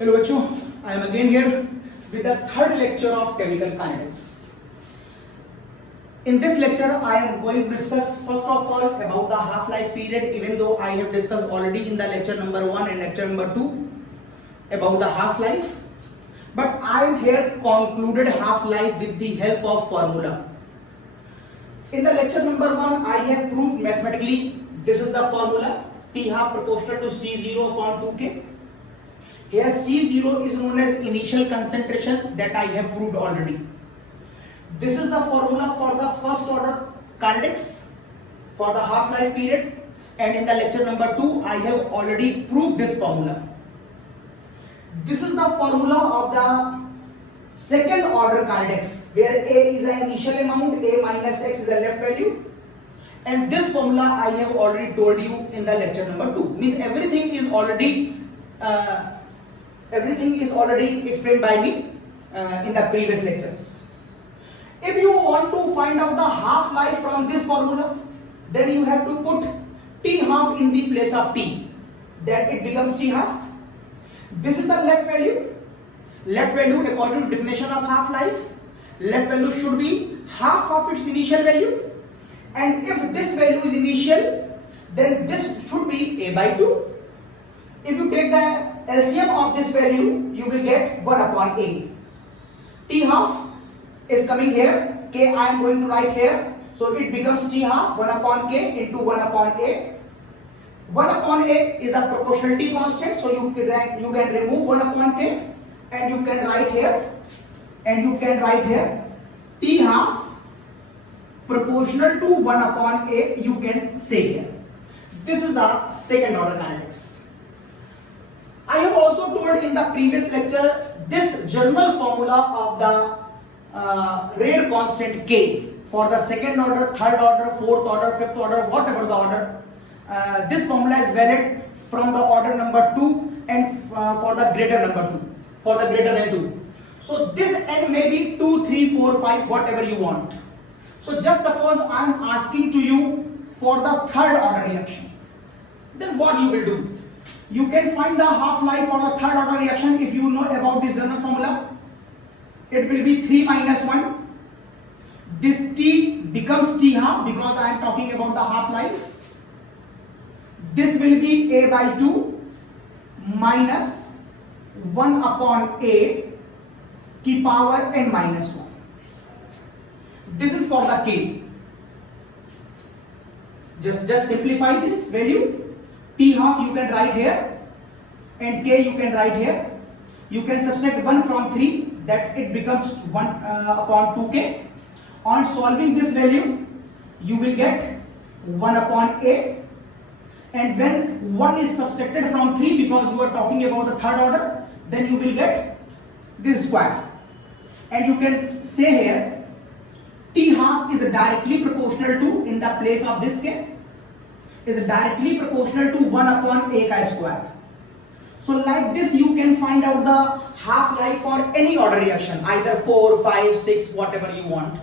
Hello बच्चों, I am again here with the third lecture of chemical kinetics. In this lecture, I am going to discuss first of all about the half-life period. Even though I have discussed already in the lecture number 1 and lecture number 2 about the half-life, but I am here concluded half-life with the help of formula. In the lecture number 1, I have proved mathematically this is the formula T half proportional to C0 upon 2K. Here C0 is known as initial concentration that I have proved already. This is the formula for the first order kinetics for the half-life period, and in the lecture number 2 I have already proved this formula. This is the formula of the second order kinetics where A is an initial amount, A minus X is a left value, and this formula I have already told you in the lecture number 2. Means everything is already explained by me in the previous lectures. If you want to find out the half-life from this formula, then you have to put T half in the place of T. Then it becomes T half. This is the left value. Left value according to definition of half-life, left value should be half of its initial value. And if this value is initial, then this should be A by 2. If you take the LCM of this value, you will get 1 upon A. T half is coming here, K I am going to write here. So it becomes T half 1 upon K into 1 upon A. 1 upon A is a proportionality constant, so you can remove 1 upon K and you can write here, T half proportional to 1 upon A, you can say here. This is the second order kinetics. I have also told in the previous lecture this general formula of the rate constant K for the second order, third order, fourth order, fifth order, whatever the order. This formula is valid from the order number 2 and for the greater number 2, for the greater than 2. So this n may be 2, 3, 4, 5, whatever you want. So just suppose I am asking to you for the third order reaction. Then what you will do? You can find the half-life for the third order reaction if you know about this general formula. It will be 3 minus 1. This T becomes T half because I am talking about the half-life. This will be A by 2 minus 1 upon A की power n minus 1. This is for the K. Just simplify this value. T half you can write here and K you can write here. You can subtract 1 from 3, that it becomes 1 upon 2K. On solving this value, you will get 1 upon A, and when 1 is subtracted from 3 because you are talking about the third order, then you will get this square. And you can say here T half is directly proportional to, in the place of this K, is directly proportional to 1 upon A ka square. So like this you can find out the half-life for any order reaction, either 4, 5, 6, whatever you want.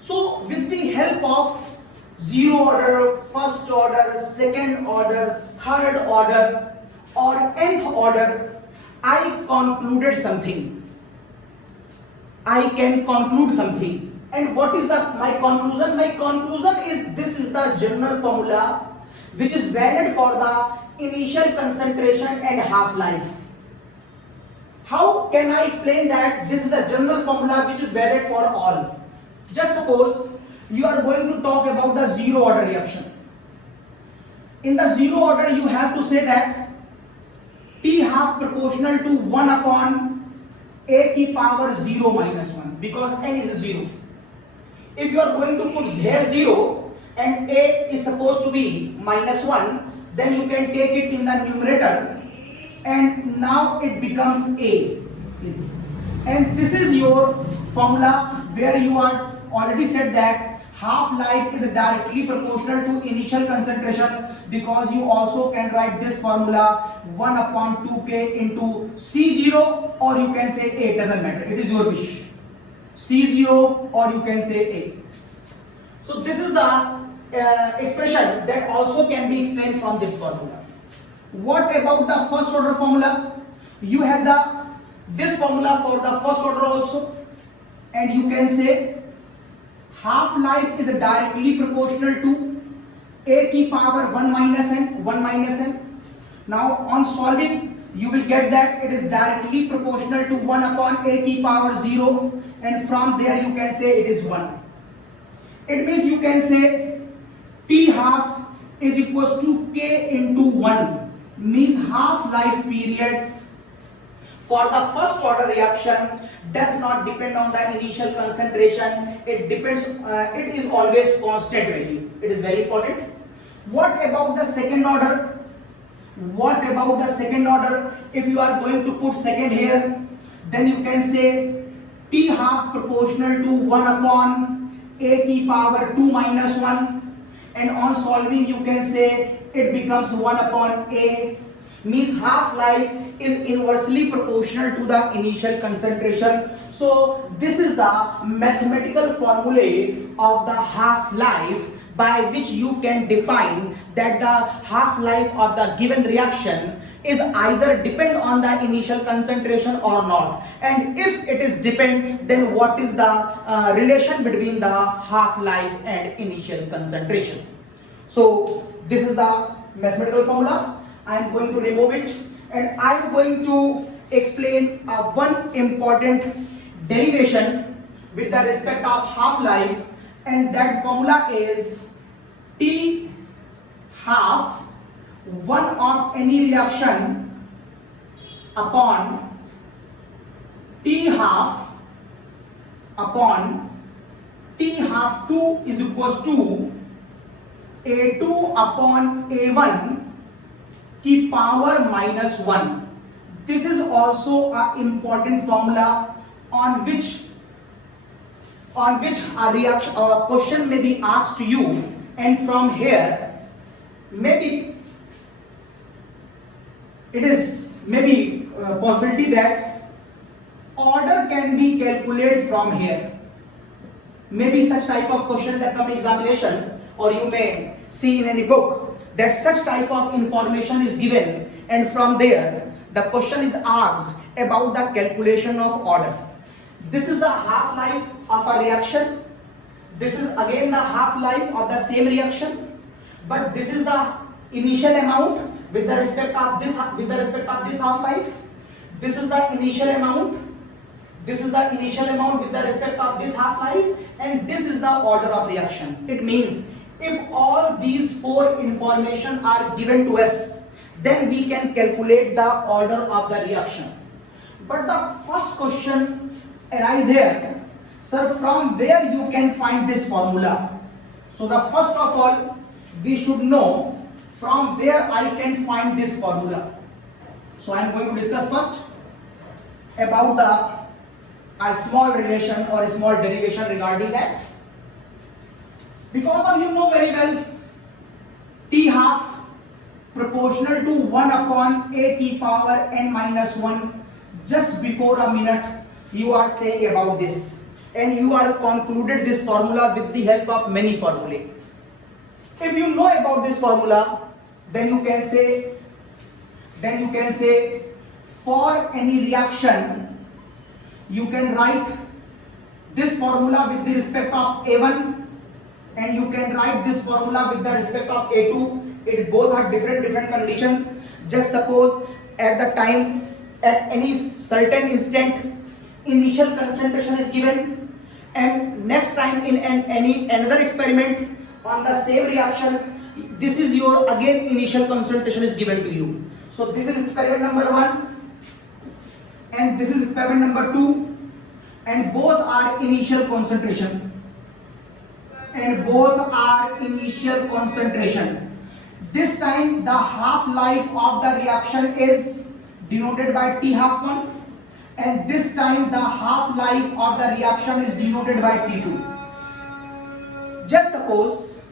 So with the help of zero order, first order, second order, third order or nth order, I concluded something. I can conclude something. And what is my conclusion? My conclusion is this is the general formula which is valid for the initial concentration and half-life. How can I explain that this is the general formula which is valid for all? Just suppose you are going to talk about the zero order reaction. In the zero order you have to say that T half proportional to 1 upon A की power 0 minus 1 because n is 0. If you are going to put here 0 and A is supposed to be minus 1, then you can take it in the numerator and now it becomes A. And this is your formula where you are already said that half-life is directly proportional to initial concentration, because you also can write this formula 1 upon 2K into C0, or you can say A, doesn't matter, it is your wish. C0 or you can say A. So this is the expression that also can be explained from this formula. What about the first order formula? you have this formula for the first order also, and you can say half life is directly proportional to a की power 1 minus n. Now on solving you will get that it is directly proportional to 1 upon a की power 0, and from there you can say it is 1. It means you can say t half is equals to k into 1, means half life period for the first order reaction does not depend on the initial concentration. It depends, it is always constant value. It is very important. What about the second order? What about the second order? If you are going to put second here, then you can say t half proportional to 1 upon a की power 2 minus 1, and on solving you can say it becomes 1 upon a, means half life is inversely proportional to the initial concentration. So this is the mathematical formulae of the half life by which you can define that the half life of the given reaction is either depend on the initial concentration or not, and if it is depend, then what is the relation between the half life and initial concentration. So this is the mathematical formula. I am going to remove it, and I am going to explain one important derivation with the respect of half life, and that formula is T half 1 of any reaction upon T half upon T half 2 is equals to A2 upon A1 की power minus 1. This is also an important formula on which a reaction or question may be asked to you, and from here maybe it is maybe a possibility that order can be calculated from here. Maybe such type of question that come in examination, or you may see in any book that such type of information is given, and from there the question is asked about the calculation of order. This is the half life of a reaction. This is again the half life of the same reaction, but this is the initial amount with the respect of this half life. This is the initial amount. This is the initial amount with the respect of this half life, and this is the order of reaction. It means if all these four information are given to us, then we can calculate the order of the reaction. But the first question arises here, sir, from where you can find this formula? So the first of all, we should know from where I can find this formula. So I am going to discuss first about a small relation or a small derivation regarding that. Because of you know very well, T half proportional to 1 upon a की power n minus 1. Just before a minute you are saying about this, and you are concluded this formula with the help of many formulae. If you know about this formula, then you can say for any reaction you can write this formula with the respect of A1, and you can write this formula with the respect of A2. It both are different conditions. Just suppose at the time, at any certain instant, initial concentration is given, and next time in another experiment on the same reaction, this is your again initial concentration is given to you. So this is experiment number 1, and this is experiment number 2, and both are initial concentration. This time the half life of the reaction is denoted by T half 1, and this time the half life of the reaction is denoted by T2. Just suppose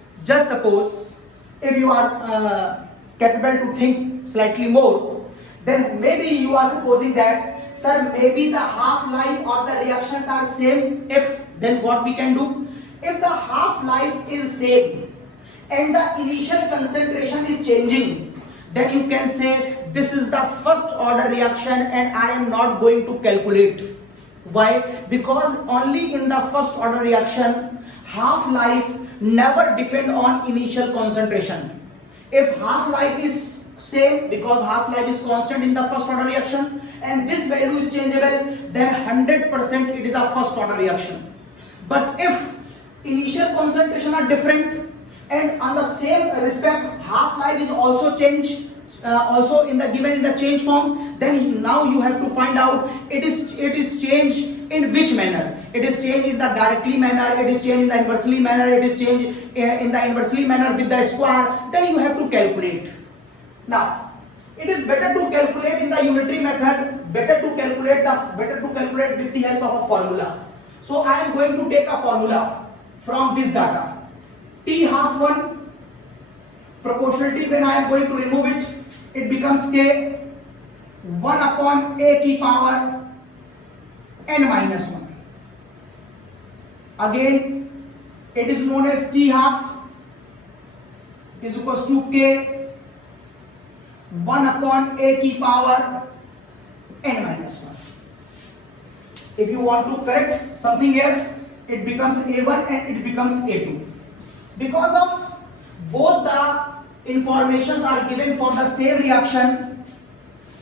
if you are capable to think slightly more, then maybe you are supposing that, sir, maybe the half life of the reactions are same. If, then what we can do? If the half life is same and the initial concentration is changing, then you can say this is the first order reaction and I am not going to calculate. Why? Because only in the first order reaction half-life never depend on initial concentration. If half-life is same, because half-life is constant in the first order reaction and this value is changeable, then 100% it is a first order reaction. But if initial concentration are different and on the same respect half-life is also changed, also in the given in the change form, then now you have to find out it is changed in which manner. It is changed in the directly manner, it is changed in the inversely manner, it is changed in the inversely manner with the square, then you have to calculate. Now it is better to calculate in the unitary method, better to calculate with the help of a formula. So I am going to take a formula from this data. T half 1 proportionality, when I am going to remove it, it becomes K 1 upon A की power n minus 1. Again it is known as T half is equals to K 1 upon A की power n minus 1. If you want to correct something here, it becomes A1 and it becomes A2. Because of both the informations are given for the same reaction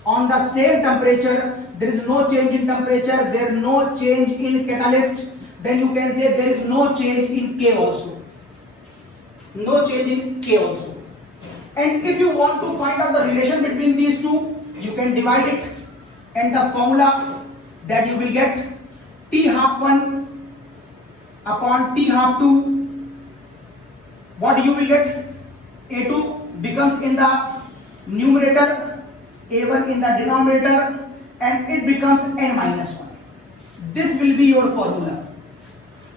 on the same temperature, there is no change in temperature, there is no change in catalyst, then you can say there is no change in K also. No change in K also. And if you want to find out the relation between these two, you can divide it, and the formula that you will get T half 1 upon T half 2, what you will get? A2 becomes in the numerator, A1 in the denominator, and it becomes n minus 1. This will be your formula.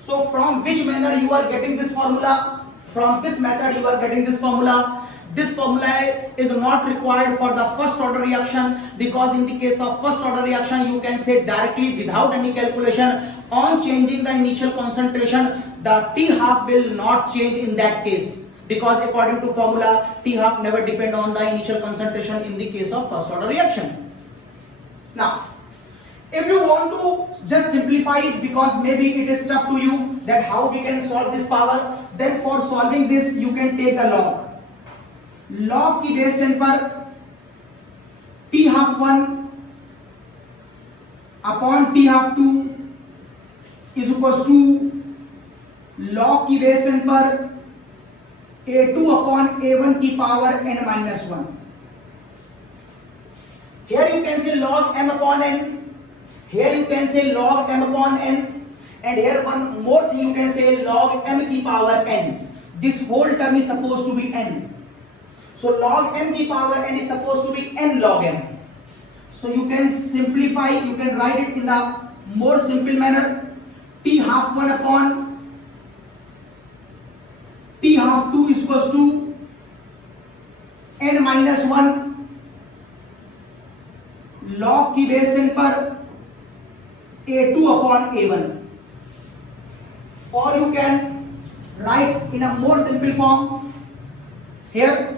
So from which manner you are getting this formula? From this method you are getting this formula. This formula is not required for the first order reaction, because in the case of first order reaction you can say directly without any calculation, on changing the initial concentration the T half will not change in that case, because according to formula T half never depend on the initial concentration in the case of first order reaction. Now if you want to just simplify it, because maybe it is tough to you that how we can solve this power, then for solving this you can take the log. Log की base 10 पर T half 1 upon T half 2 is equals to log की base 10 पर A2 upon A1 की power n minus 1. Here you can say log m upon n, here you can say log m upon n, and here one more thing you can say log m की power n. This whole term is supposed to be n. So log m की power n is supposed to be n log m. So you can simplify, you can write it in the more simple manner. T half 1 upon T half 2 is equals to n minus 1 log की base 10 पर A2 upon A1. Or you can write in a more simple form. Here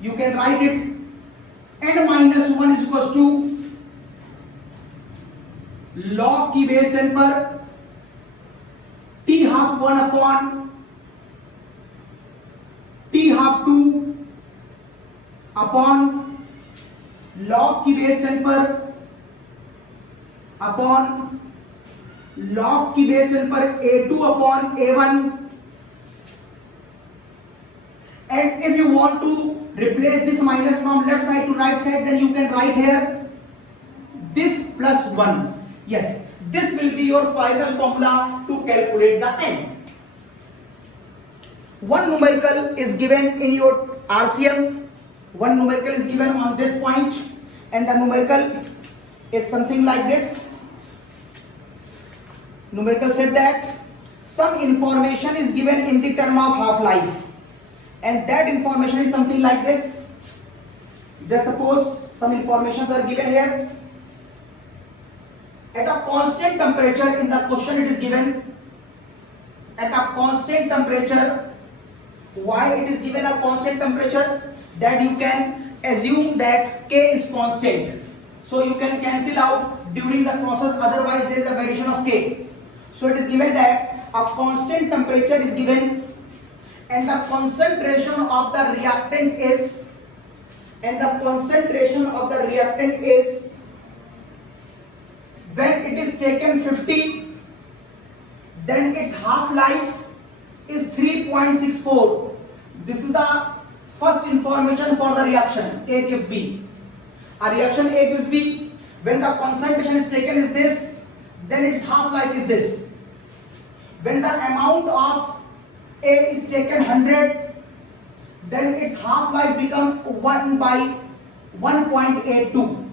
you can write it n minus 1 is equals to log की base 10 पर T half 1 upon T half 2 upon log की base 10 पर upon log की base 10 पर A2 upon A1. And if you want to replace this minus from left side to right side, then you can write here this plus 1. Yes, this will be your final formula to calculate the n. One numerical is given in your RCM. One numerical is given on this point, and the numerical is something like this. Numerical said that some information is given in the term of half-life, and that information is something like this. Just suppose some informations are given here. At a constant temperature, in the question it is given at a constant temperature. Why it is given a constant temperature? That you can assume that K is constant. So you can cancel out during the process, otherwise there is a variation of K. So it is given that a constant temperature is given and the concentration of the reactant is when it is taken 50, then its half-life is 3.64. This is the first information for the reaction A gives B. A reaction A gives B, when the concentration is taken is this, then its half-life is this. When the amount of A is taken 100, then its half-life becomes 1 by 1.82.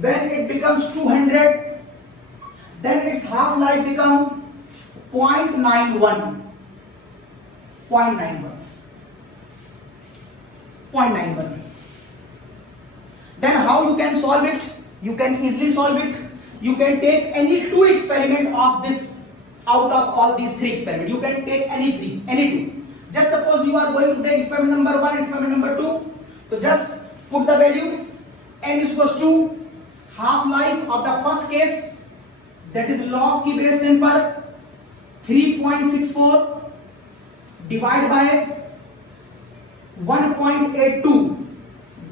When it becomes 200, then its half-life becomes 0.91. Then how you can solve it? You can easily solve it. You can take any two experiment of this out of all these three experiments. You can take any two. Just suppose you are going to take experiment number 1, experiment number 2. So just put the value. N is equals to half-life of the first case, that is log की base 10 पर 3.64 divided by 1.82.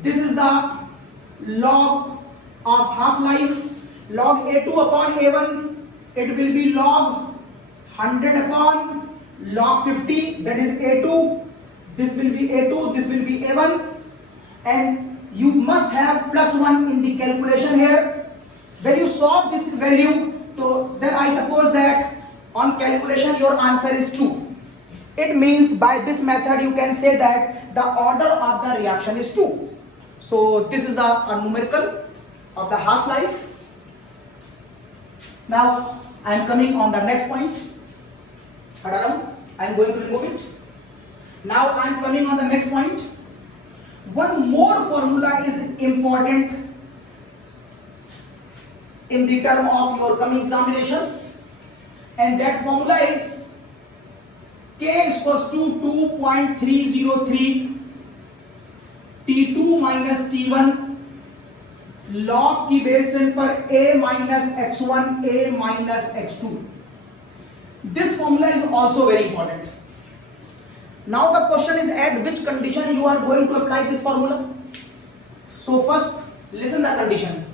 This is the log of half-life. Log A2 upon A1, it will be log 100 upon log 50, that is A2. This will be A2, this will be A1, and you must have plus 1 in the calculation here. When you solve this value, so then I suppose that on calculation your answer is 2. It means by this method you can say that the order of the reaction is 2. So this is a numerical of the half-life. Now I am coming on the next point. I am going to remove it. Now I am coming on the next point. One more formula is important in the term of your coming examinations, and that formula is K is equals to 2.303 T2 minus T1 log की base 10 पर A minus x1 A minus x2. This formula is also very important. Now the question is, at which condition you are going to apply this formula? So first listen the condition.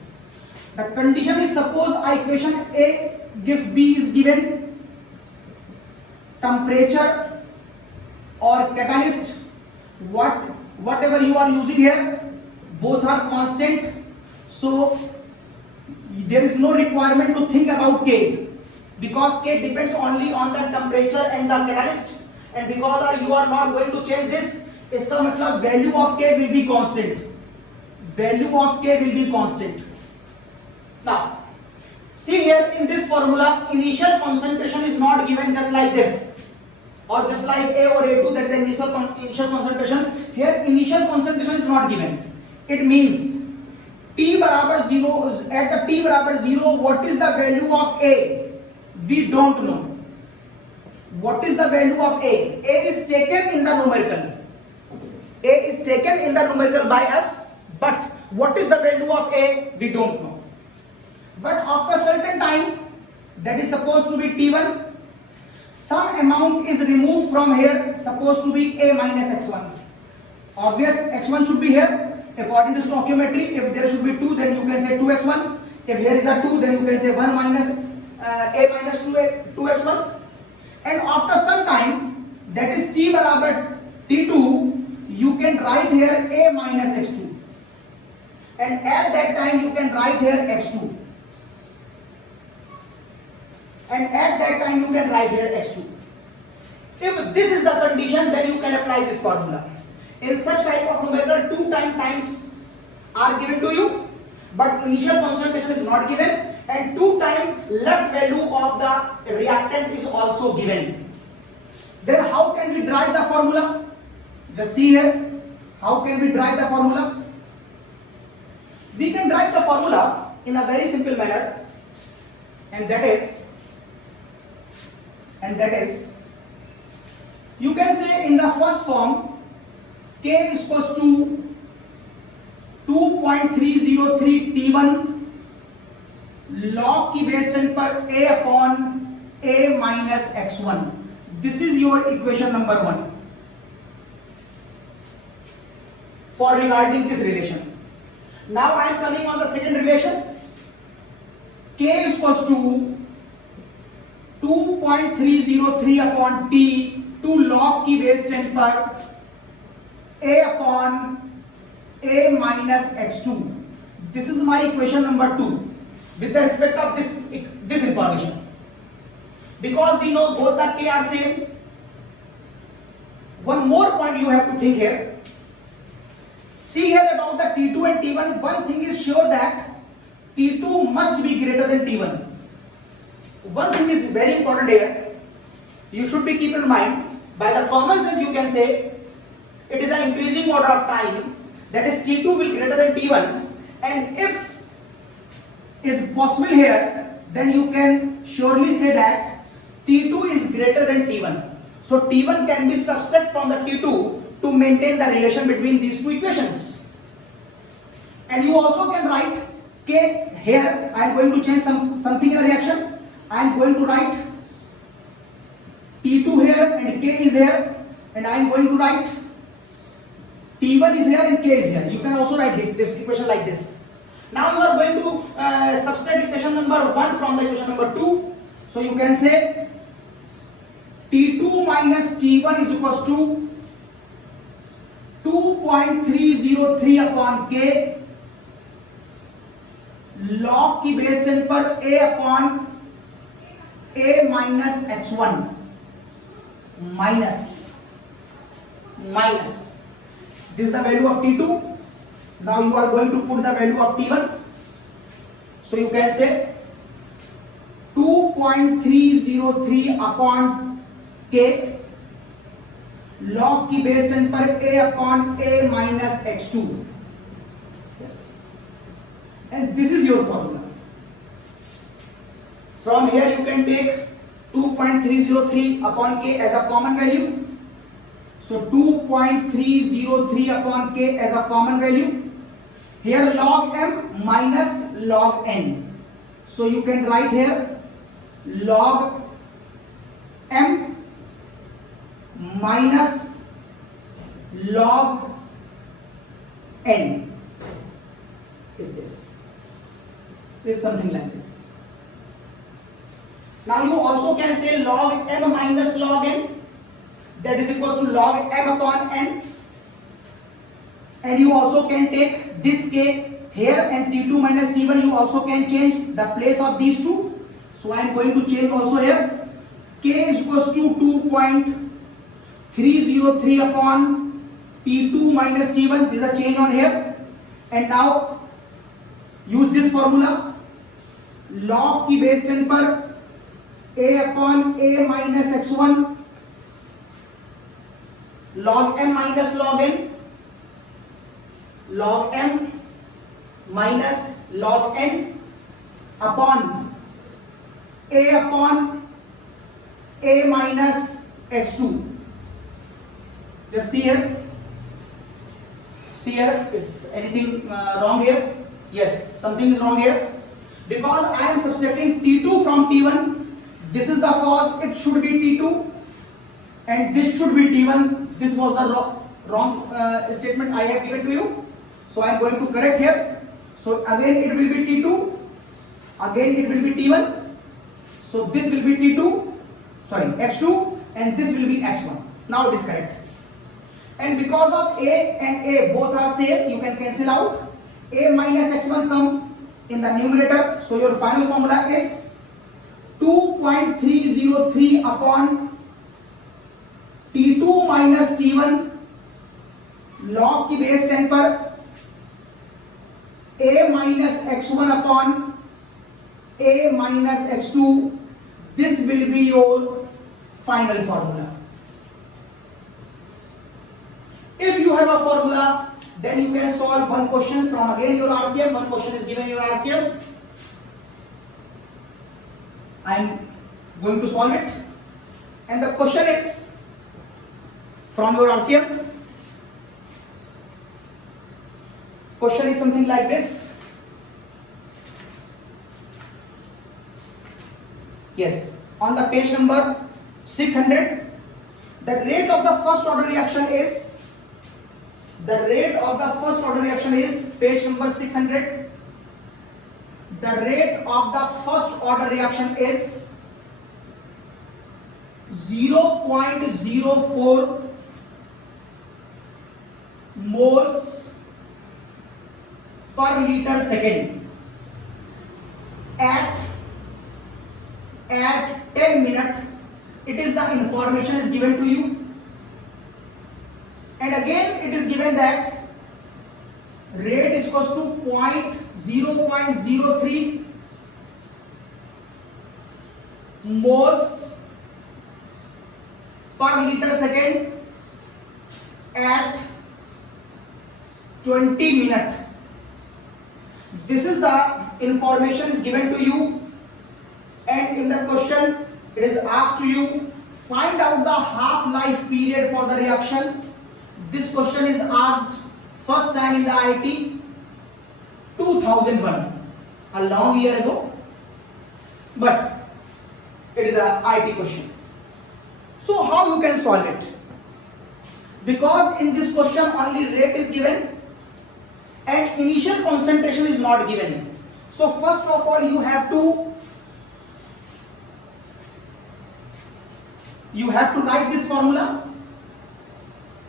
The condition is, suppose equation A gives B is given, temperature or catalyst, whatever you are using here, both are constant. So there is no requirement to think about K, because K depends only on the temperature and the catalyst, and because you are not going to change this, इसका मतलब value of K will be constant. Value of K will be constant. Now see here in this formula, initial concentration is not given just like this or just like A or A2, that is initial concentration. Here initial concentration is not given. It means T बराबर 0, at the T बराबर 0, what is the value of A? We don't know. What is the value of A? A is taken in the numerical. A is taken in the numerical by us, but what is the value of A? We don't know. But after a certain time, that is supposed to be T1, some amount is removed from here, supposed to be A minus x1. Obvious, x1 should be here. According to stoichiometry, if there should be 2, then you can say 2x1. If here is a 2, then you can say 1 minus A minus 2x1. And after some time, that is T barabar T2, you can write here A minus x2. And at that time, you can write here x2. And at that time, you can write here x2. If this is the condition, then you can apply this formula. In such type of numerical, 2 times are given to you, but initial concentration is not given, and 2 times left value of the reactant is also given. Then how can we derive the formula? Just see here. How can we derive the formula? We can derive the formula in a very simple manner, and that is you can say in the first form K is equals to 2.303 T1 log की base 10 पर a upon a minus x1. This is your equation number 1 for regarding this relation. Now I am coming on the second relation. K is equals to 2.303 upon t 2 log की base 10 पर a upon a minus x2. This is my equation number 2 with the respect of this information. Because we know both the k are same. One more point you have to think here. See here about the T2 and T1. One thing is sure that T2 must be greater than T1. One thing is very important here. You should be keep in mind. By the common sense you can say it is an increasing order of time. That is T2 will greater than T1. And if is possible here, then you can surely say that T2 is greater than T1. So T1 can be subset from the T2 to maintain the relation between these two equations. And you also can write K here. I am going to change something in the reaction. I am going to write T2 here and K is here, and I am going to write T1 is here and K is here. You can also write this equation like this. Now you are going to substitute equation number 1 from the equation number 2. So you can say T2 minus T1 is equals to 2.303 upon K log की base 10 पर a upon a minus x1 minus this is the value of T2. Now you are going to put the value of T1. So you can say 2.303 upon K log की base 10 पर a upon a minus x2. Yes. And this is your formula. From here you can take 2.303 upon K as a common value. So 2.303 upon K as a common value. Here log m minus log n. So you can write here log m minus log n is this. Is something like this. Now you also can say log m minus log n, that is equals to log m upon n, and you also can take this K here and T2 minus T1. You also can change the place of these two. So I am going to change also here. K is equals to 2.303 upon T2 minus T1. This is a change on here. And now use this formula. Log की base 10 पर a upon a minus x1 log m minus log n log m minus log n upon a minus x2. Just see here. See here, is anything wrong here? Yes, something is wrong here. Because I am subtracting T2 from T1. This is the cause it should be T2 and this should be T1. This was the wrong statement I have given to you. So I am going to correct here. So again it will be T2. Again it will be T1. So this will be T2. Sorry, X2 and this will be X1. Now it is correct. And because of A and A both are same, you can cancel out. A minus x1 come in the numerator. So your final formula is 2.303 upon T2 minus T1 log की base 10 पर A minus x1 upon A minus x2. This will be your final formula. If you have a formula, then you can solve one question from again your RCM. One question is given your RCM. I am going to solve it, and the question is from your RCM. Question is something like this. Yes, on the page number 600, the rate of the first order reaction is, page number 600. The rate of the first order reaction is 0.04 moles per liter second at 10 minutes. It is the information is given to you, and again it is given that rate is equals to 0.03 moles per liter second at 20 minutes. This is the information is given to you, and in the question it is asked to you, find out the half-life period for the reaction. This question is asked first time in the IIT 2001, a long year ago, but it is a IIT question. So how you can solve it? Because in this question only rate is given and initial concentration is not given. So first of all you have to write this formula.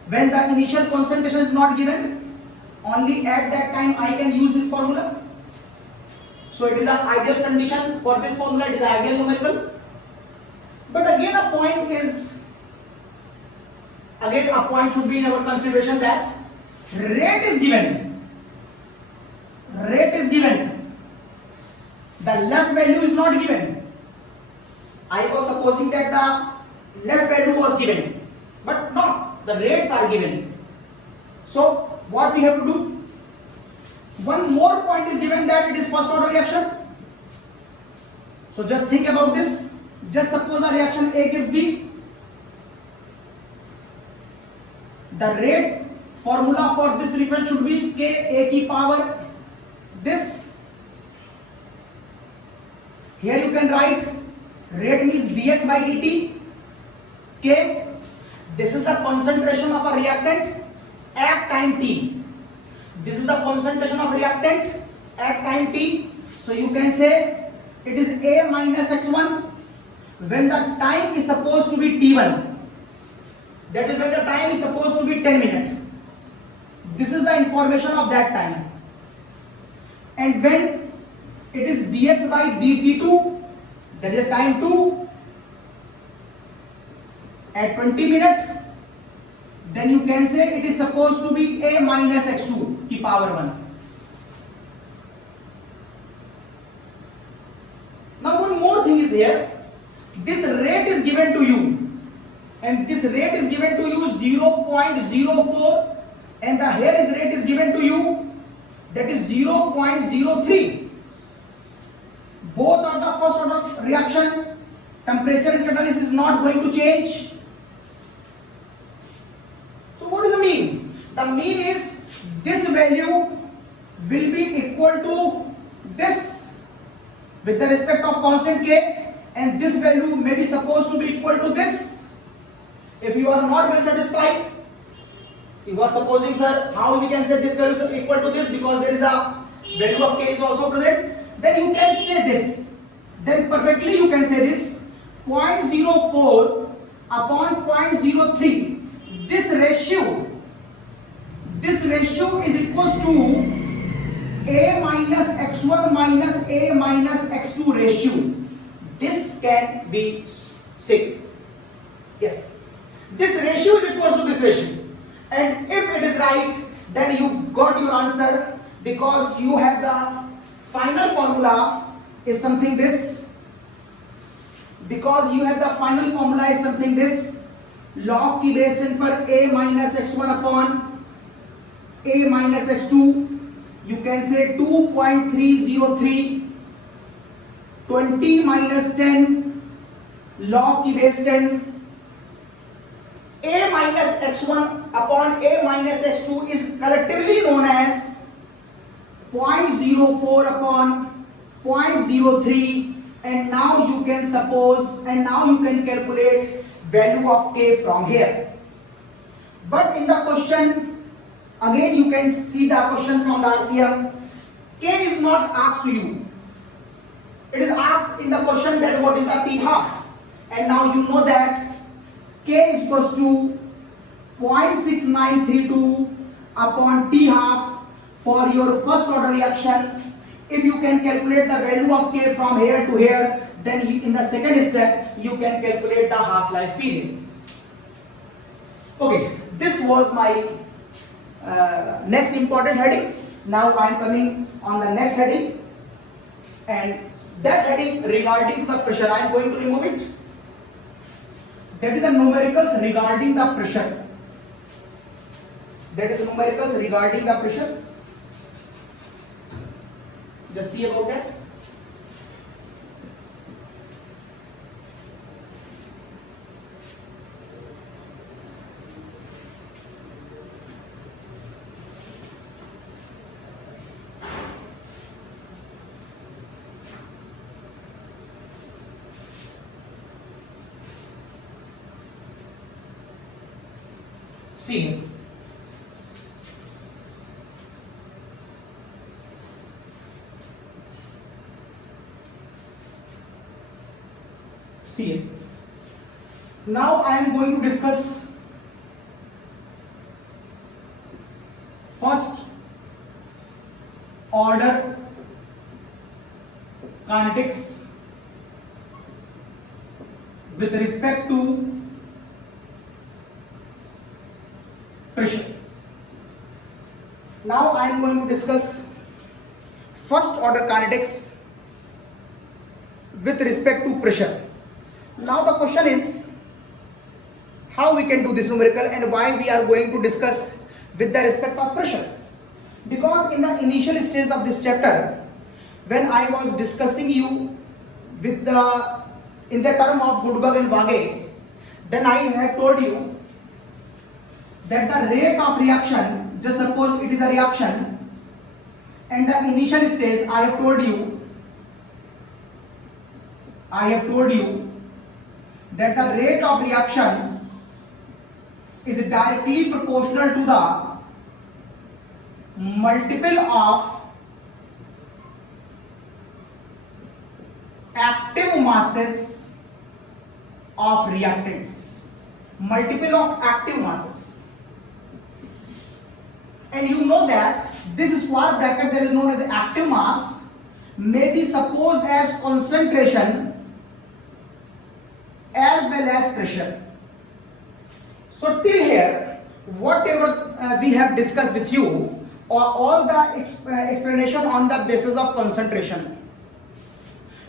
When the initial concentration is not given, only at that time I can use this formula. So it is an ideal condition for this formula, it is an ideal numerical. But again a point should be in our consideration that rate is given. The left value is not given. I was supposing that the left value was given, but not, the rates are given. So what we have to do? One more point is given that it is first order reaction. So just think about this. Just suppose a reaction A gives B. The rate formula for this reaction should be K A ki power this. Here you can write rate means dx by dt. K, this is the concentration of a reactant at time t. This is the concentration of reactant at time t. So you can say it is A minus x1 when the time is supposed to be t1. That is when the time is supposed to be 10 minutes. This is the information of that time. And when it is dx by dt2, that is the time 2 at 20 minutes, then you can say it is supposed to be A minus x2 ki power 1. Now one more thing is here. This rate is given to you, and this rate is given to you 0.04, and the here is rate is given to you, that is 0.03. Both are the first order reaction. Temperature and catalysis is not going to change. So what is the mean? The mean is this value will be equal to this with the respect of constant K, and this value may be supposed to be equal to this. If you are not well satisfied, you are supposing, sir, how we can say this value is equal to this because there is a value of K is also present, then you can say this. Then perfectly you can say this 0.04 upon 0.03. This ratio is equals to A minus x1 minus A minus x2 ratio. This can be said. Yes. This ratio is equals to this ratio. And if it is right, then you got your answer, because you have the final formula is something this. Because you have the final formula is something this. Log की base 10 पर A minus x1 upon A minus x2. You can say 2.303 20 minus 10 log की base 10. A minus x1 upon A minus x2 is collectively known as 0.04 upon 0.03, and now you can suppose, and now you can calculate value of K from here. But in the question, again you can see the question from the RCM, K is not asked to you. It is asked in the question that what is the T half, and now you know that K is equals to 0.6932 upon T half for your first order reaction. If you can calculate the value of K from here to here, then in the second step you can calculate the half-life period. Okay, this was my next important heading. Now I am coming on the next heading, and that heading regarding the pressure, I am going to remove it. That is the numericals regarding the pressure. That is numericals regarding the pressure. Just see about that. See, now I am going to discuss first order kinetics with respect to pressure. Now I am going to discuss first order kinetics with respect to pressure. Now the question is how we can do this numerical and why we are going to discuss with the respect of pressure. Because in the initial stage of this chapter, when I was discussing you with in the term of Goldberg and Waage, then I had told you that the rate of reaction, just suppose it is a reaction, and the initial stage I have told you that the rate of reaction is directly proportional to the multiple of active masses of reactants. Multiple of active masses. And you know that this square bracket that is known as active mass may be supposed as concentration as well as pressure. So till here, whatever we have discussed with you, or all the explanation on the basis of concentration.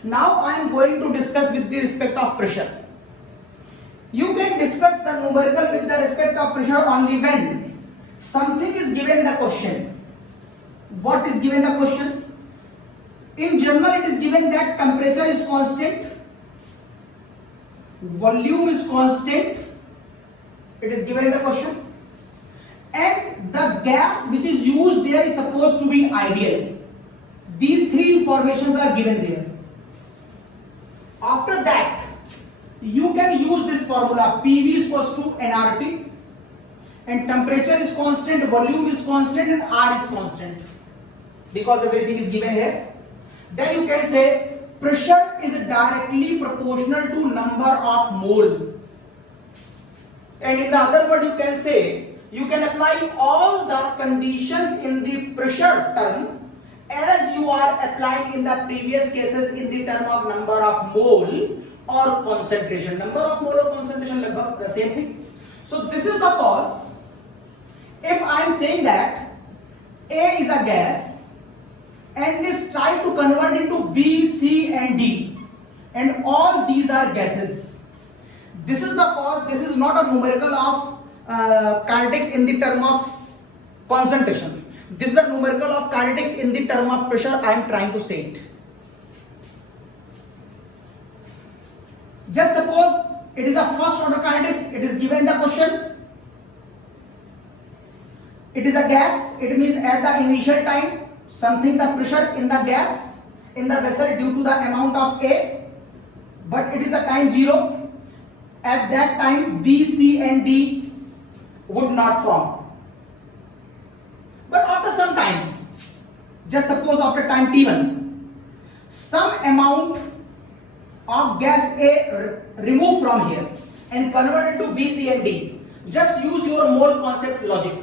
Now I am going to discuss with the respect of pressure. You can discuss the numerical with the respect of pressure only when something is given in the question. What is given in the question? In general, it is given that temperature is constant, volume is constant, it is given in the question, and the gas which is used there is supposed to be ideal. These three informations are given there. After that, you can use this formula, PV is equals to nRT, and temperature is constant, volume is constant, and R is constant, because everything is given here. Then you can say pressure is directly proportional to number of mole. And in the other word, you can say, you can apply all the conditions in the pressure term as you are applying in the previous cases in the term of number of mole or concentration. Number of mole or concentration, the same thing. So this is the cause. If I am saying that A is a gas and is trying to convert into B, C and D, and all these are gases. This is the cause. This is not a numerical of kinetics in the term of concentration. This is the numerical of kinetics in the term of pressure. I am trying to say it. Just suppose it is the first order kinetics. It is given in the question. It is a gas. It means at the initial time. something the pressure in the gas in the vessel due to the amount of A, but it is a time 0. At that time B, C and D would not form. But after some time, just suppose after time t1, some amount of gas A remove from here and convert it to B, C and D. Just use your mole concept logic.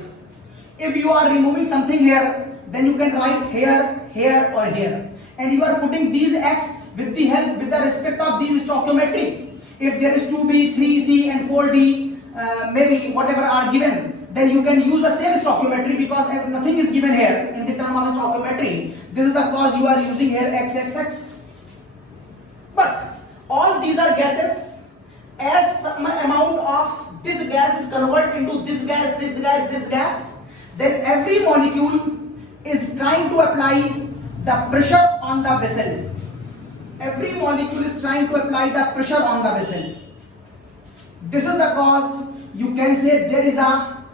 If you are removing something here, then you can write here, here or here, and you are putting these x with the respect of these stoichiometry. If there is 2b, 3c and 4d, maybe whatever are given, then you can use the same stoichiometry, because nothing is given here in the term of stoichiometry. This is the cause you are using here x, x, x. But all these are gases. As some amount of this gas is converted into this gas, this gas, this gas, then every molecule is trying to apply the pressure on the vessel. Every molecule is trying to apply the pressure on the vessel. This is the cause you can say there is a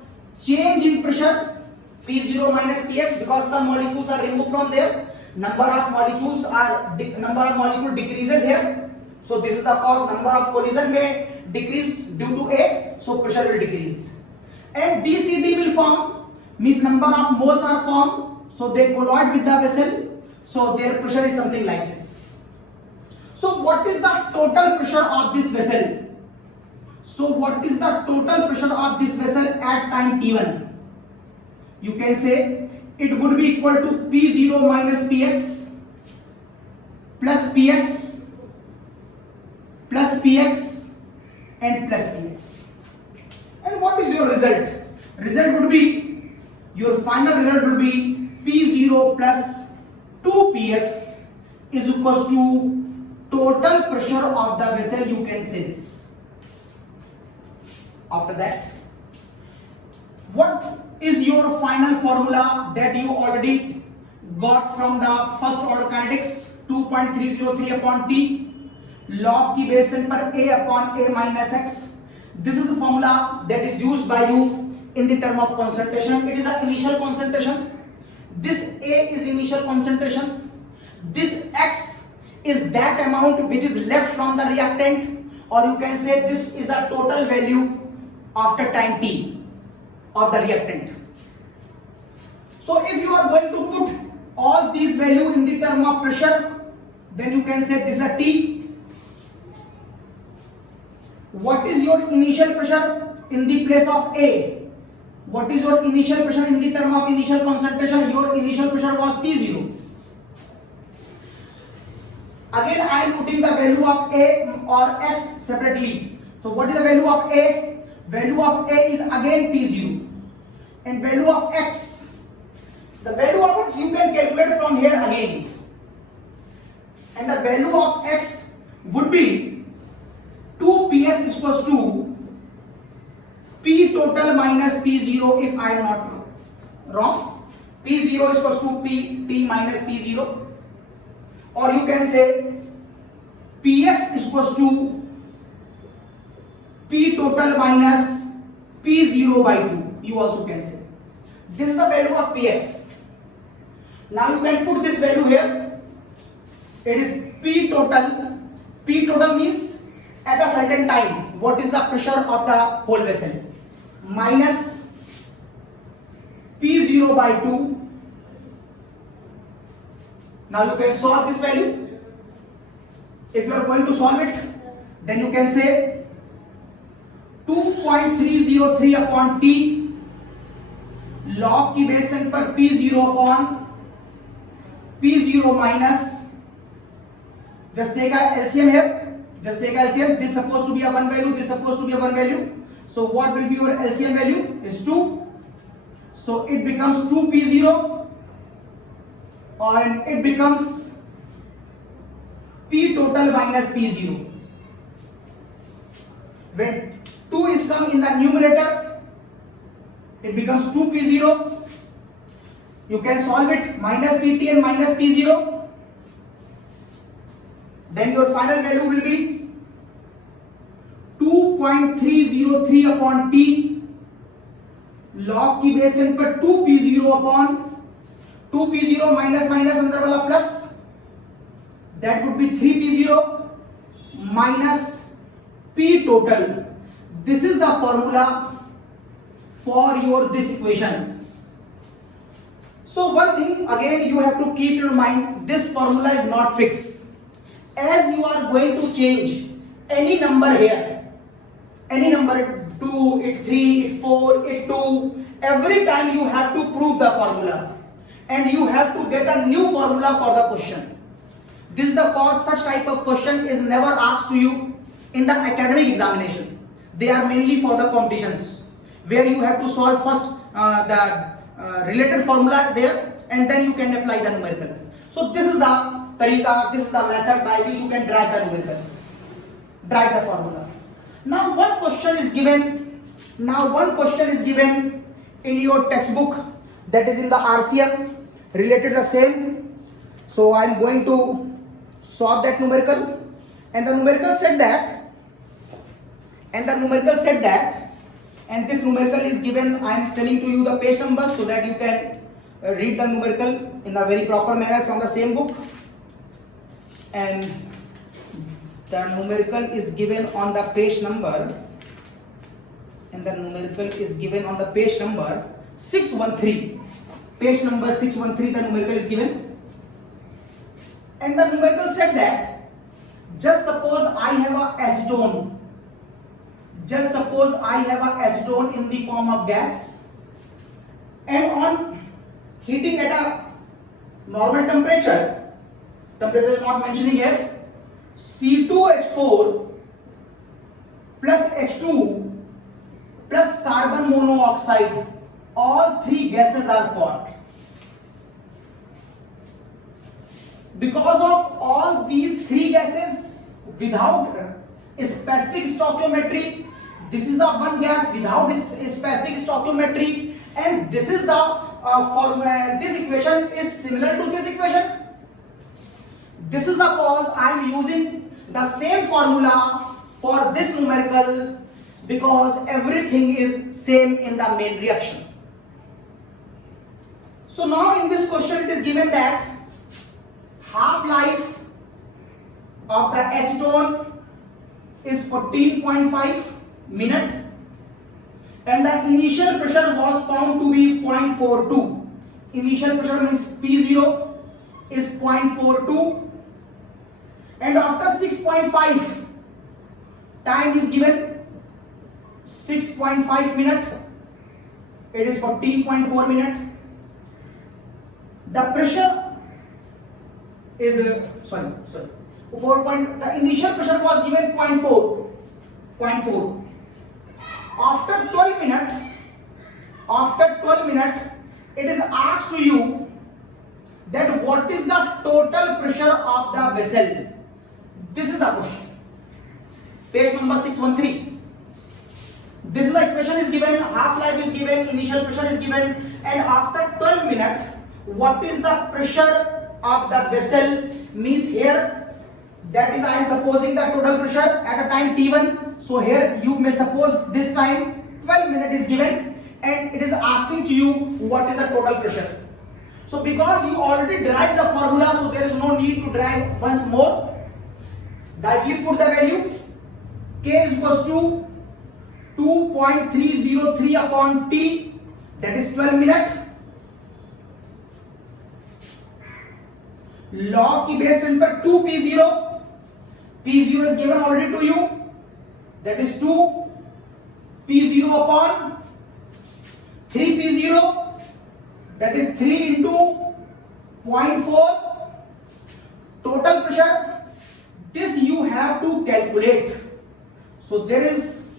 change in pressure, P0 minus Px, because some molecules are removed from there. Number of molecules decreases here. So this is the cause. Number of collision may decrease due to A, so pressure will decrease. And DCD will form, means number of moles are formed, so they collide with the vessel, so their pressure is something like this. So what is the total pressure of this vessel? So what is the total pressure of this vessel at time t1? You can say it would be equal to P0 minus Px plus Px plus Px and plus Px. And what is your result? Result would be, your final result would be P0 plus 2Px is equals to total pressure of the vessel. You can say this. After that, what is your final formula that you already got from the first order kinetics? 2.303 upon T log की base 10 पर A upon A minus X. This is the formula that is used by you in the term of concentration. It is the initial concentration. This A is initial concentration. This X is that amount which is left from the reactant, or you can say this is the total value after time T of the reactant. So if you are going to put all these value in the term of pressure, then you can say this is a T. What is your initial pressure in the place of A? What is your initial pressure in the term of initial concentration? Your initial pressure was P0. Again I am putting the value of A or X separately. So what is the value of A? Value of A is again P0. And value of X, the value of X you can calculate from here again. And the value of X would be 2Ps is equals to P total minus P0 if I am not wrong. P0 is equals to T minus P0. Or you can say Px is equals to P total minus P0 by 2. You also can say. This is the value of Px. Now you can put this value here. It is P total. P total means at a certain time, what is the pressure of the whole vessel? Minus P0 by 2. Now you can solve this value. If you are going to solve it, then you can say 2.303 upon T log की base 10 पर P0 upon P0 minus, just take a LCM here. Just take LCM. This is supposed to be a one value. This is supposed to be a one value. So what will be your LCM value? Is 2. So it becomes 2P0, and it becomes P total minus P0. When 2 is come in the numerator, it becomes 2P0. You can solve it, minus Pt and minus P0. Then your final value will be 2.303 upon T log की base 10 पर 2P0 upon 2p0 minus minus अंदर वाला plus, that would be 3p0 minus p total. This is the formula for your this equation. So one thing again you have to keep in mind, this formula is not fixed. As you are going to change any number here, any number, 2, it 3, it 4, it 2, every time you have to prove the formula and you have to get a new formula for the question. This is the cause such type of question is never asked to you in the academic examination. They are mainly for the competitions where you have to solve first the related formula there and then you can apply the numerical. So this is the tariqa, this is the method by which you can derive the numerical, derive the formula. Now one question is given in your textbook, that is in the RCM, related the same. So I am going to solve that numerical, and the numerical said that, and this numerical is given. I am telling to you the page number so that you can read the numerical in a very proper manner from the same book. And the numerical is given on the page number, 613. Page number 613, the numerical is given. And the numerical said that, just suppose I have a acetone. Just suppose I have a acetone in the form of gas, and on heating at a normal temperature is not mentioning here, C2H4 plus H2 plus carbon monoxide, all three gases are formed. Because of all these three gases without specific stoichiometry, this is the one gas without specific stoichiometry, and this is the this equation is similar to this equation. This is the cause I am using the same formula for this numerical, because everything is same in the main reaction. So now in this question it is given that half-life of the acetone is 14.5 minutes and the initial pressure was found to be 0.42. Initial pressure means P0 is 0.42, and after 6.5 time is given 6.5 minutes, it is 14.4 minutes. The pressure is the initial pressure was given 0.4. After 12 minutes, it is asked to you that what is the total pressure of the vessel. This is the question. Page number 613. This is the equation is given, half-life is given, initial pressure is given, and after 12 minutes, what is the pressure of the vessel means here. That is, I am supposing the total pressure at a time T1. So here you may suppose this time 12 minutes is given and it is asking to you what is the total pressure. So because you already derived the formula, so there is no need to derive once more. Directly put the value. K is equals to 2.303 upon T, that is 12 minutes. Log की base पर 2p0, p0 is given already to you, that is 2p0 upon 3p0, that is 3 into 0.4 total pressure. This you have to calculate. So there is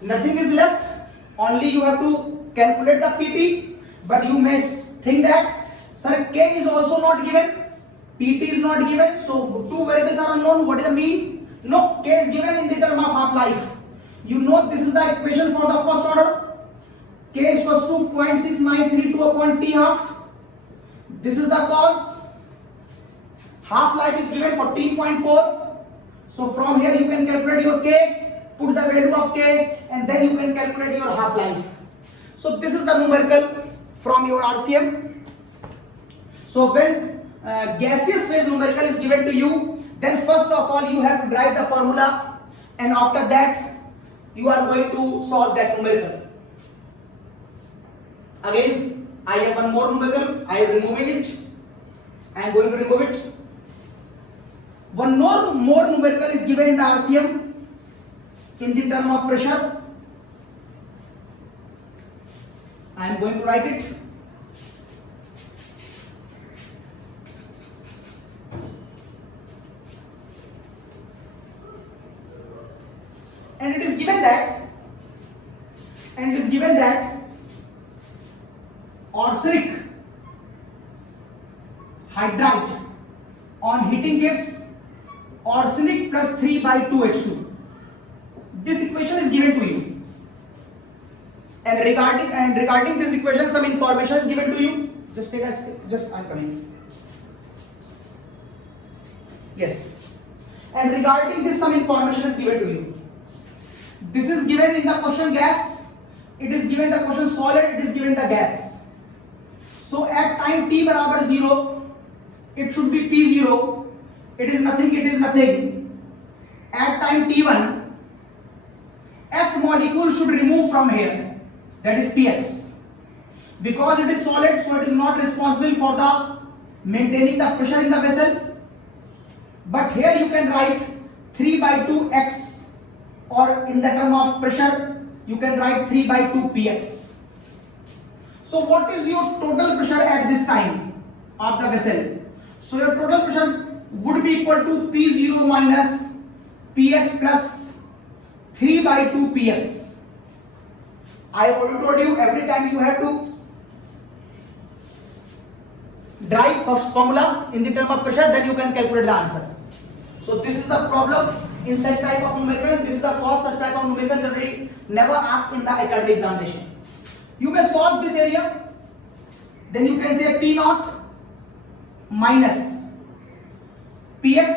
nothing is left, only you have to calculate the PT. But you may think that, sir, K is also not given, PT is not given, so two variables are unknown. What does it mean? No, K is given in the term of half-life. You know this is the equation for the first order. K is equals to 0.6932 upon T half. This is the cause. Half-life is given 14.4. So from here you can calculate your K, put the value of K, and then you can calculate your half-life. So this is the numerical from your RCM. So when gaseous phase numerical is given to you, then first of all you have to derive the formula, and after that you are going to solve that numerical. Again, I have one more numerical. I am removing it. I am going to remove it. One more numerical is given in the RCM in the term of pressure. I am going to write it. And it is given that arsenic hydride on heating gives arsenic plus 3/2H2. This equation is given to you, and regarding this equation some information is given to you. I'm coming. Yes, and regarding this some information is given to you. This is given in the question gas, it is given the question solid, it is given the gas. So at time t barabar 0, it should be P0. It is nothing. At time t1, X molecule should remove from here, that is Px. Because it is solid, so it is not responsible for the maintaining the pressure in the vessel. But here you can write 3/2x, or in the term of pressure you can write 3/2 Px. So what is your total pressure at this time of the vessel? So your total pressure would be equal to P0 minus Px plus 3/2 Px. I already told you, every time you have to derive first formula in the term of pressure, then you can calculate the answer. So this is the problem in such type of numerical. This is the cause such type of numerical generally never asked in the academic examination. You may solve this area, then you can say P naught minus Px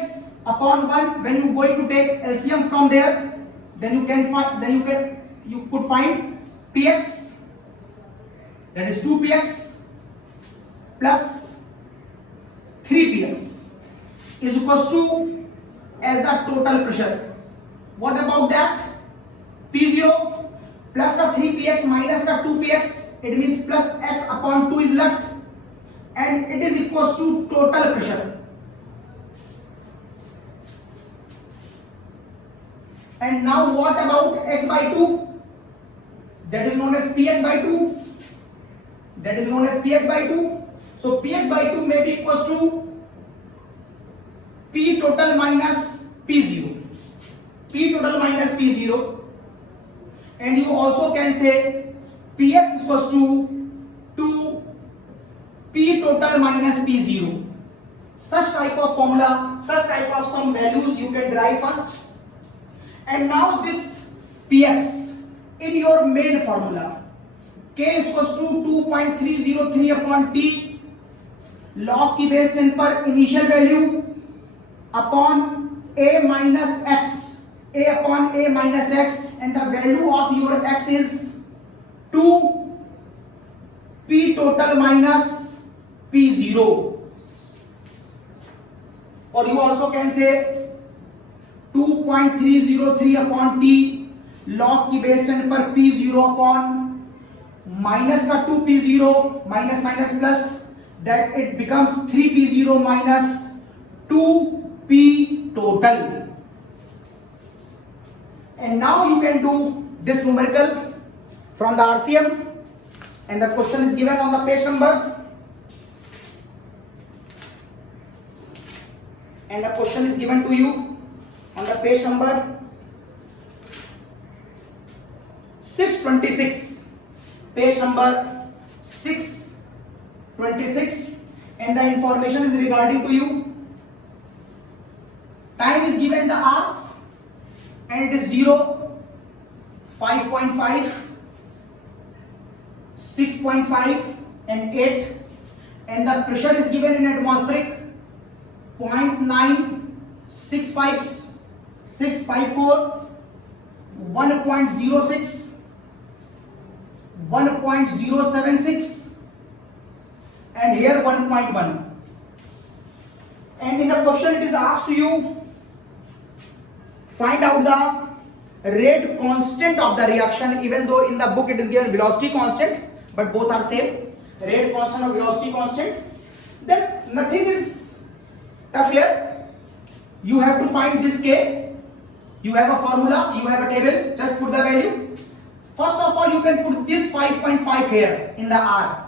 upon 1. When you going to take LCM from there, then you could find Px, that is 2Px plus 3Px is equals to as a total pressure. What about that? P0 plus the 3Px minus the 2Px, it means plus x upon 2 is left, and it is equals to total pressure. And now what about x/2? That is known as Px/2. So Px/2 may be equals to P total minus P0. And you also can say Px is equals to 2 P total minus P0. Such type of formula, such type of some values you can derive first. And now this Px in your main formula, K is equals to 2.303 upon T log की base 10 पर initial value upon A minus X, A upon A minus X, and the value of your X is 2 P total minus P0. Or you also can say 2.303 upon T log की base 10 पर P0 upon minus का 2P0 minus plus, that it becomes 3P0 minus 2P total. And now you can do this numerical from the RCM, and the question is given on the page number, and the question is given to you on the page number 626, page number 626, and the information is regarding to you. Time is given in the hours, and it is 0, 5.5, 6.5 and 8, and the pressure is given in atmospheric 0.9, 654, 1.06, 1.076, and here 1.1. And in the question it is asked to you, find out the rate constant of the reaction, even though in the book it is given velocity constant, but both are same, rate constant or velocity constant. Then nothing is tough here. You have to find this K. You have a formula, you have a table, just put the value. First of all, you can put this 5.5 here in the R.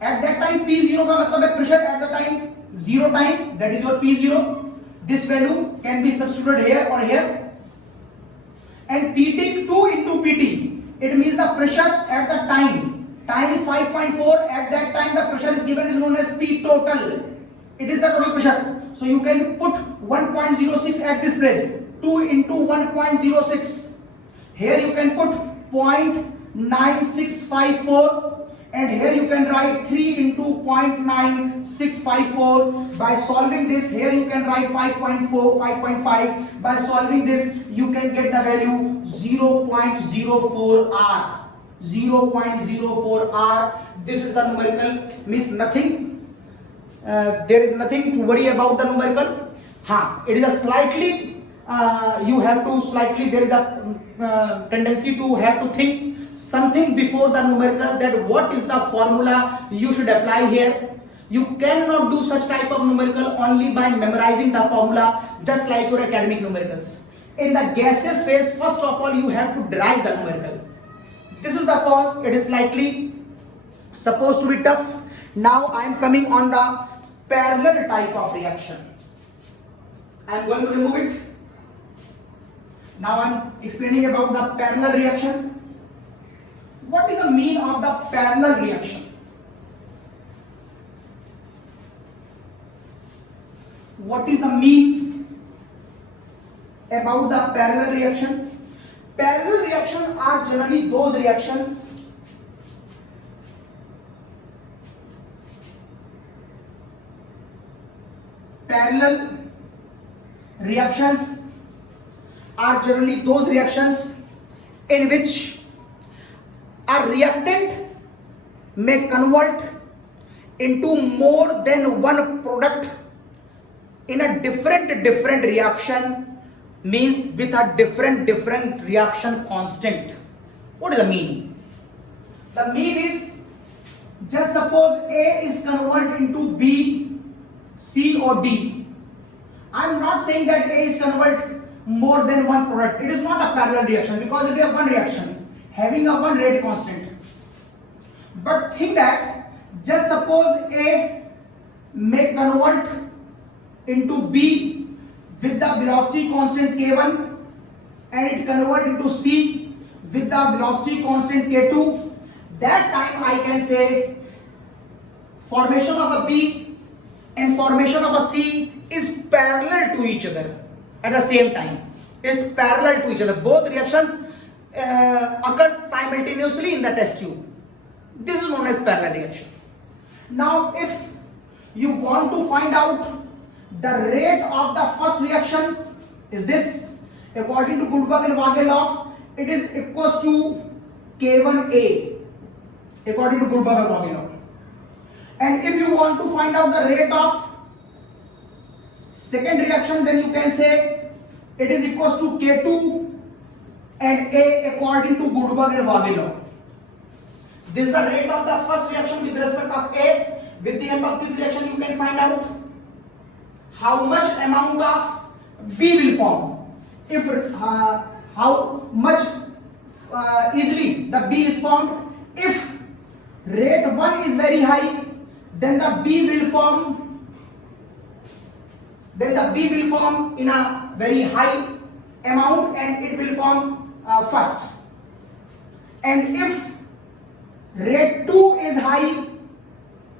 At that time P0 का मतलब है pressure at the time 0 time, that is your P0. This value can be substituted here or here. And PT 2 into PT, it means the pressure at the time. Time is 5.4. At that time the pressure is given is known as P total. It is the total pressure. So you can put 1.06 at this place. 2 into 1.06. Here you can put 0.9654. And here you can write 3 into 0.9654. By solving this, here you can write 5.4, 5.5. By solving this, you can get the value 0.04 R. 0.04 R. This is the numerical, means nothing. There is nothing to worry about the numerical. It is a slightly, you have to slightly, there is a tendency to have to think something before the numerical, that what is the formula you should apply here. You cannot do such type of numerical only by memorizing the formula, just like your academic numericals. In the gaseous phase, first of all you have to derive the numerical. This is the cause it is slightly supposed to be tough. Now I am coming on the parallel type of reaction. I am going to remove it. Now I am explaining about the parallel reaction. What is the mean of the parallel reaction? What is the mean about the parallel reaction? Parallel reactions are generally those reactions in which a reactant may convert into more than one product in a different reaction, means with a different reaction constant. What is the mean? The mean is, just suppose A is converted into B, C or D. I am not saying that A is converted more than one product. It is not a parallel reaction because it is one reaction having a one rate constant. But think that just suppose A may convert into B with the velocity constant K1 and it convert into C with the velocity constant K2. That time I can say formation of a B and formation of a C is parallel to each other at the same time. It is parallel to each other. Both reactions occur simultaneously in the test tube. This is known as parallel reaction. Now if you want to find out the rate of the first reaction, is this, according to Guldberg and Waage law, it is equals to K1A, according to Guldberg and Waage law. And if you want to find out the rate of second reaction, then you can say it is equals to K2 and A according to Guldberg and Waage law. This is the rate of the first reaction with respect of A. With the help of this reaction you can find out how much amount of B will form. If how much easily the B is formed. If rate 1 is very high, then the B will form in a very high amount and it will form first. And if rate 2 is high,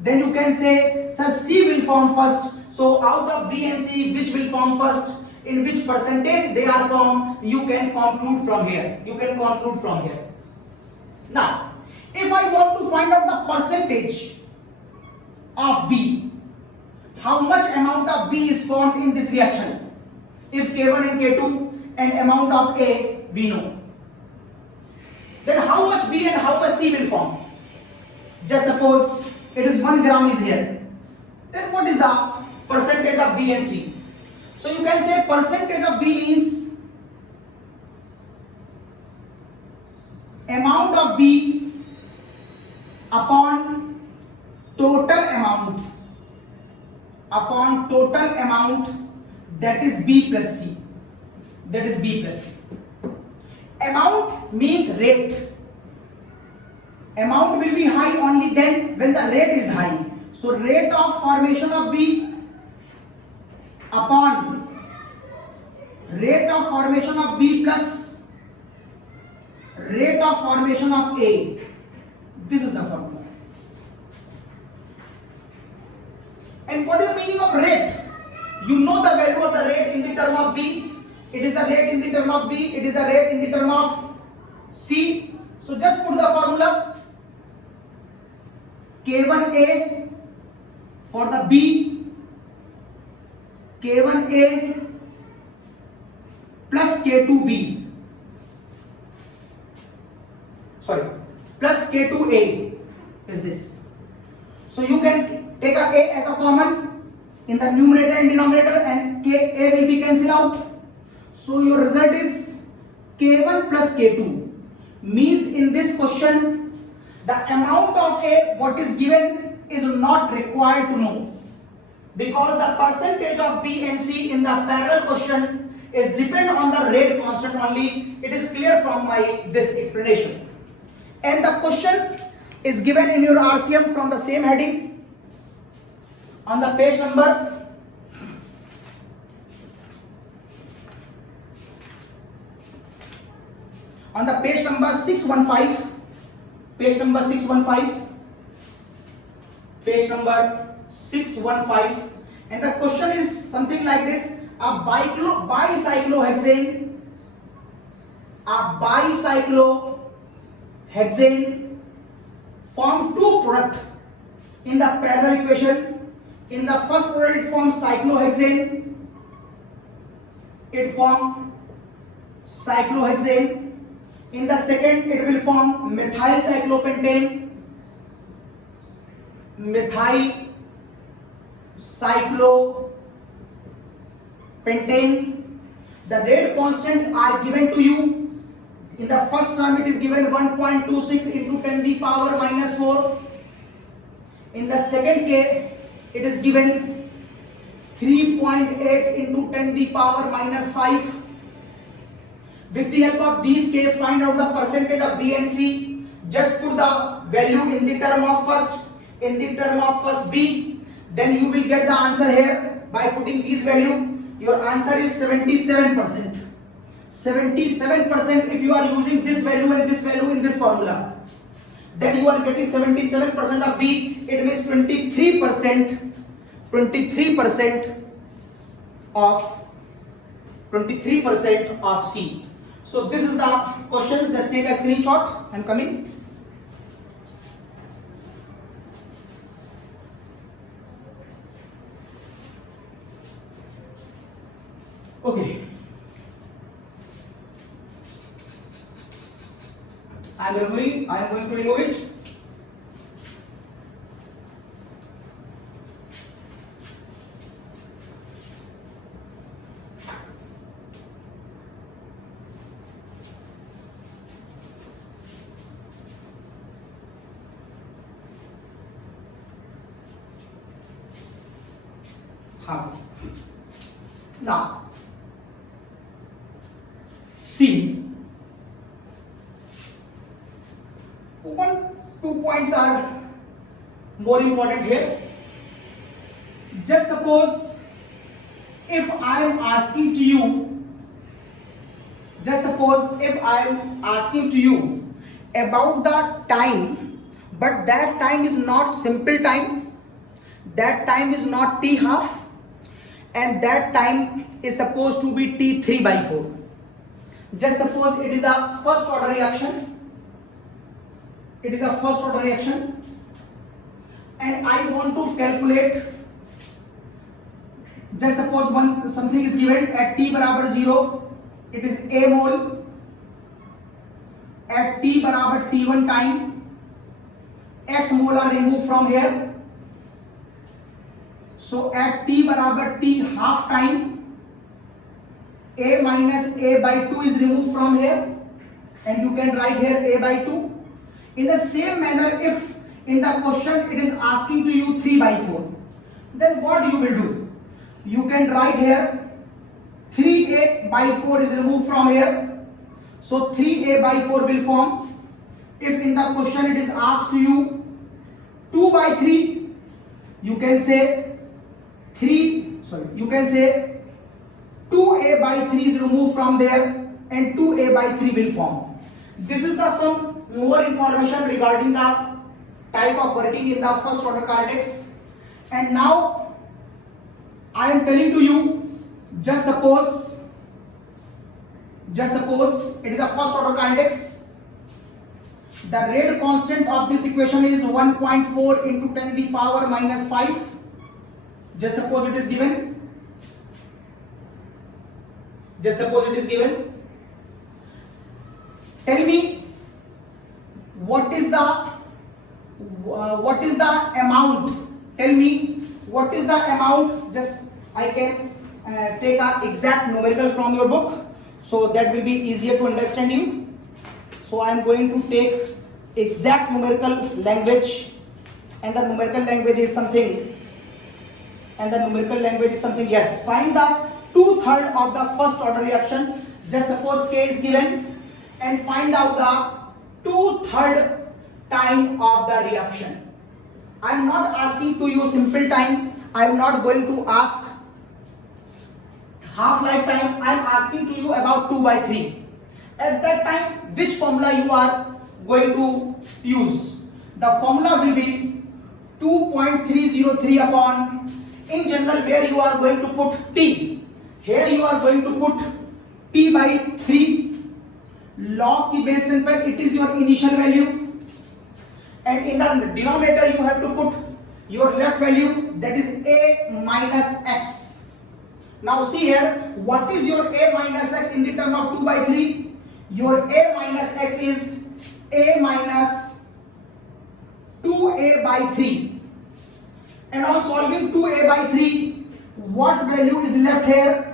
then you can say, sir, C will form first. So out of B and C, which will form first, in which percentage they are formed, you can conclude from here. Now, if I want to find out the percentage of B, how much amount of B is formed in this reaction? If K1 and K2 and amount of A we know, then how much B and how much C will form? Just suppose it is 1 gram is here, then what is the percentage of B and C? So you can say percentage of B means amount of B upon total amount that is B plus C. That is B plus C. Amount means rate. Amount will be high only then when the rate is high. So rate of formation of B upon rate of formation of B plus rate of formation of A. This is the formula. And what is the meaning of rate? You know the value of the rate in the term of B. It is the rate in the term of B. It is the rate in the term of C. So just put the formula K1A for the B, K1A plus K2B, plus K2A is this. So you can take a A as a common in the numerator and denominator, and Ka will be cancelled out. So your result is K1 plus K2. Means in this question, the amount of A what is given is not required to know, because the percentage of B and C in the parallel question is depend on the rate constant only. It is clear from my this explanation. And the question is given in your RCM from the same heading on the page number 615, page number 615, and the question is something like this: a bicyclohexane form two product in the parallel equation. In the first product it forms cyclohexane, in the second it will form methyl cyclopentane, The rate constant are given to you. In the first term it is given 1.26 into 10 the power minus 4. In the second case it is given 3.8 into 10 the power minus 5. With the help of these K, find out the percentage of B and C. Just put the value in the term of first B. Then you will get the answer here by putting these value. Your answer is 77%. 77% if you are using this value and this value in this formula. Then you are getting 77% of B. It means 23% of C. So this is the questions. Just take a screenshot. I'm coming. Okay. I am going to remove it. Now, see, two points are more important here. Just suppose if I am asking to you, about the time, but that time is not simple time, that time is not T half, and that time is supposed to be T3/4. Just suppose it is a first order reaction. And I want to calculate. Just suppose something is given at T बराबर 0. It is A mole. At T बराबर T1 time, X mole are removed from here. So at t बराबर t half time, a minus a by 2 is removed from here, and you can write here a by 2. In the same manner, if in the question it is asking to you 3 by 4, then what you will do? You can write here 3a by 4 is removed from here, so 3a by 4 will form. If in the question it is asked to you 2 by 3, you can say 2a by 3 is removed from there, and 2a by 3 will form. This is the some more information regarding the type of working in the first order kinetics. And now I am telling to you, just suppose it is a first order kinetics. The rate constant of this equation is 1.4 into 10 to the power minus 5. Just suppose it is given. Tell me what is the amount. Tell me what is the amount. Just I can take an exact numerical from your book, so that will be easier to understand you. So I am going to take exact numerical language, and the numerical language is something. Yes, find the 2/3 of the first order reaction. Just suppose K is given, and find out the 2/3 time of the reaction. I am not asking to you simple time. I am not going to ask half lifetime. I am asking to you about 2 by 3. At that time, which formula you are going to use? The formula will be 2.303 upon, in general, where you are going to put t. Here you are going to put t by 3. Log की base 10 पर it is your initial value, and in the denominator you have to put your left value, that is a minus x. Now see here, what is your a minus x in the term of 2 by 3? Your a minus x is a minus 2a by 3. And on solving 2a by 3, what value is left here?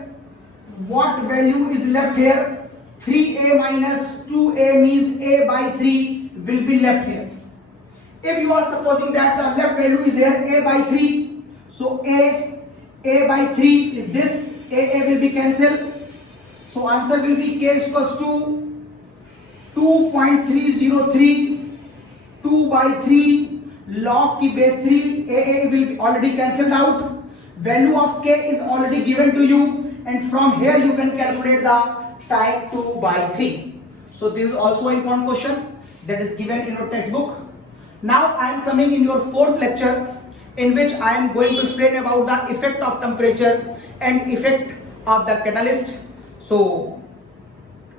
3a minus 2a means a by 3 will be left here. If you are supposing that the left value is here a by 3, so a by 3 is this, a will be cancelled, so answer will be k is equals to 2.303 2 by 3 log की base 3, a will be already cancelled out, value of k is already given to you, and from here you can calculate the time 2 by 3. So this is also an important question that is given in your textbook. Now I am coming in your fourth lecture, in which I am going to explain about the effect of temperature and effect of the catalyst. So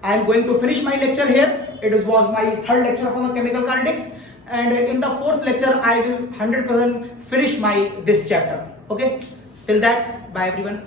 I am going to finish my lecture here. It was my third lecture for the chemical kinetics, and in the fourth lecture I will 100% finish this chapter. Okay, till that, bye everyone.